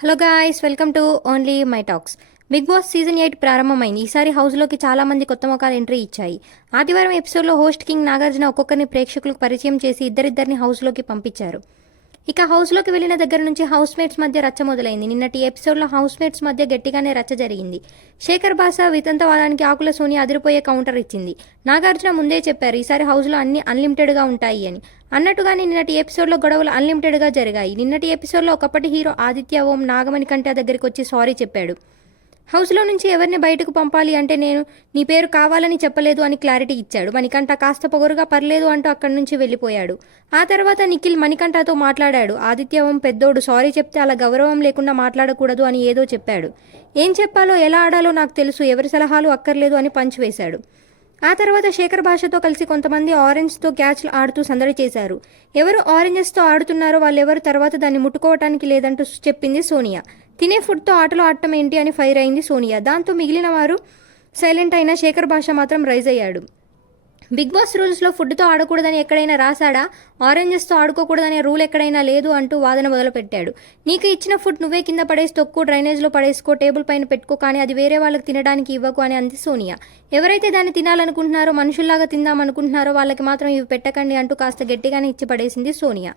Hello guys, welcome to only my talks. Bigg Boss season 8 ప్రారంభమైంది. ఈసారి హౌస్లోకి చాలా మంది కొత్త ముఖాలు ఎంట్రీ ఇచ్చాయి. ఆదివారం ఎపిసోడ్లో హోస్ట్ కింగ్ నాగార్జున ఒక్కొక్కరిని ప్రేక్షకులకు పరిచయం చేసి ఇద్దరిద్దరిని హౌస్లోకి పంపించారు. ఇక హౌస్లోకి వెళ్లిన దగ్గర నుంచి హౌస్ మేట్స్ మధ్య రచ్చ మొదలైంది. నిన్నటి ఎపిసోడ్లో హౌస్ మేట్స్ మధ్య గట్టిగానే రచ్చ జరిగింది. శేఖర్ భాష వితంతవాదానికి ఆకుల సోని అదిరిపోయే కౌంటర్ ఇచ్చింది. నాగార్జున ముందే చెప్పారు ఈసారి హౌస్లో అన్ని అన్లిమిటెడ్గా ఉంటాయి అని. అన్నట్టుగానే నిన్నటి ఎపిసోడ్లో గొడవలు అన్లిమిటెడ్గా జరిగాయి. నిన్నటి ఎపిసోడ్లో ఒకప్పటి హీరో ఆదిత్య ఓం నాగమణి కంటే దగ్గరికి వచ్చి సారీ చెప్పాడు. హౌస్లో నుంచి ఎవరిని బయటకు పంపాలి అంటే నేను నీ పేరు కావాలని చెప్పలేదు అని క్లారిటీ ఇచ్చాడు. మణికంఠ కాస్త పొగరుగా పర్లేదు అంటూ అక్కడి నుంచి వెళ్ళిపోయాడు. ఆ తర్వాత నిఖిల్ మణికంఠతో మాట్లాడాడు. ఆదిత్య ఓం పెద్దోడు, సారీ చెప్తే అలా గౌరవం లేకుండా మాట్లాడకూడదు అని ఏదో చెప్పాడు. ఏం చెప్పాలో ఎలా ఆడాలో నాకు తెలుసు, ఎవరి సలహాలు అక్కర్లేదు అని పంచ్ వేశాడు. ఆ తర్వాత శేఖర్ భాషతో కలిసి కొంతమంది ఆరెంజ్తో క్యాచ్లు ఆడుతూ సందడి చేశారు. ఎవరు ఆరెంజెస్తో ఆడుతున్నారో వాళ్ళెవరు తర్వాత దాన్ని ముట్టుకోవటానికి లేదంటూ చెప్పింది సోనియా. తినే ఫుడ్తో ఆటలు ఆడటం ఏంటి అని ఫైర్ అయింది సోనియా. దాంతో మిగిలిన వారు సైలెంట్ అయిన శేఖర్ భాష మాత్రం రైజ్ అయ్యాడు. బిగ్ బాస్ రూల్స్లో ఫుడ్తో ఆడకూడదని ఎక్కడైనా రాశాడా? ఆరెంజెస్తో ఆడుకోకూడదనే రూల్ ఎక్కడైనా లేదు అంటూ వాదన మొదలుపెట్టాడు. నీకు ఇచ్చిన ఫుడ్ నువ్వే కింద పడేసి తొక్కు, డ్రైనేజ్లో పడేసుకో, టేబుల్ పైన పెట్టుకో, కానీ అది వేరే వాళ్ళకి తినడానికి ఇవ్వకు అని అంది సోనియా. ఎవరైతే దాన్ని తినాలనుకుంటున్నారో, మనుషుల్లాగా తిందామనుకుంటున్నారో వాళ్ళకి మాత్రం ఇవి పెట్టకండి అంటూ కాస్త గట్టిగానే ఇచ్చి పడేసింది సోనియా.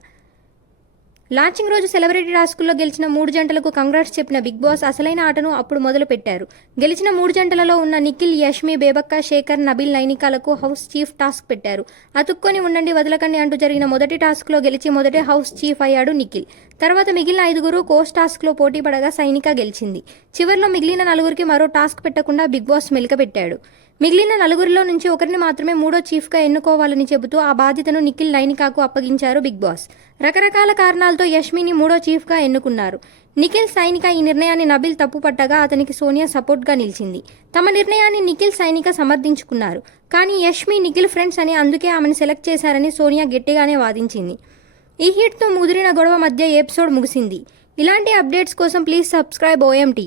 లాంచింగ్ రోజు సెలబ్రిటీ టాస్కుల్లో గెలిచిన 3 జంటలకు కంగ్రాట్స్ చెప్పిన బిగ్ బాస్ అసలైన ఆటను అప్పుడు మొదలు పెట్టారు. గెలిచిన 3 జంటలలో ఉన్న నిఖిల్, యష్మి, బేబక్క, శేఖర్, నబిల్, నైనికాలకు హౌస్ చీఫ్ టాస్క్ పెట్టారు. అతుక్కొని ఉండండి, వదలకండి అంటూ జరిగిన మొదటి టాస్క్లో గెలిచి మొదటే హౌస్ చీఫ్ అయ్యాడు నిఖిల్. తర్వాత మిగిలిన 5 కోస్ట్ టాస్క్లో పోటీ పడగా సైనిక గెలిచింది. చివరిలో మిగిలిన 4 మరో టాస్క్ పెట్టకుండా బిగ్ బాస్ మెలికపెట్టాడు. మిగిలిన 4 నుంచి ఒకరిని మాత్రమే మూడో చీఫ్గా ఎన్నుకోవాలని చెబుతూ ఆ బాధ్యతను నిఖిల్, నైనికాకు అప్పగించారు బిగ్ బాస్. రకరకాల కారణాలతో యష్మిని మూడో చీఫ్గా ఎన్నుకున్నారు. నిఖిల్, సైనిక ఈ నిర్ణయాన్ని నబిల్ తప్పుపట్టగా అతనికి సోనియా సపోర్ట్గా నిలిచింది. తమ నిర్ణయాన్ని నిఖిల్, సైనిక సమర్థించుకున్నారు. కానీ యష్మి నిఖిల్ ఫ్రెండ్స్ అని అందుకే ఆమెను సెలెక్ట్ చేశారని సోనియా గట్టిగానే వాదించింది. ఈ హిట్తో ముదిరిన గొడవ మధ్య ఎపిసోడ్ ముగిసింది. ఇలాంటి అప్డేట్స్ కోసం ప్లీజ్ సబ్స్క్రైబ్ OMT.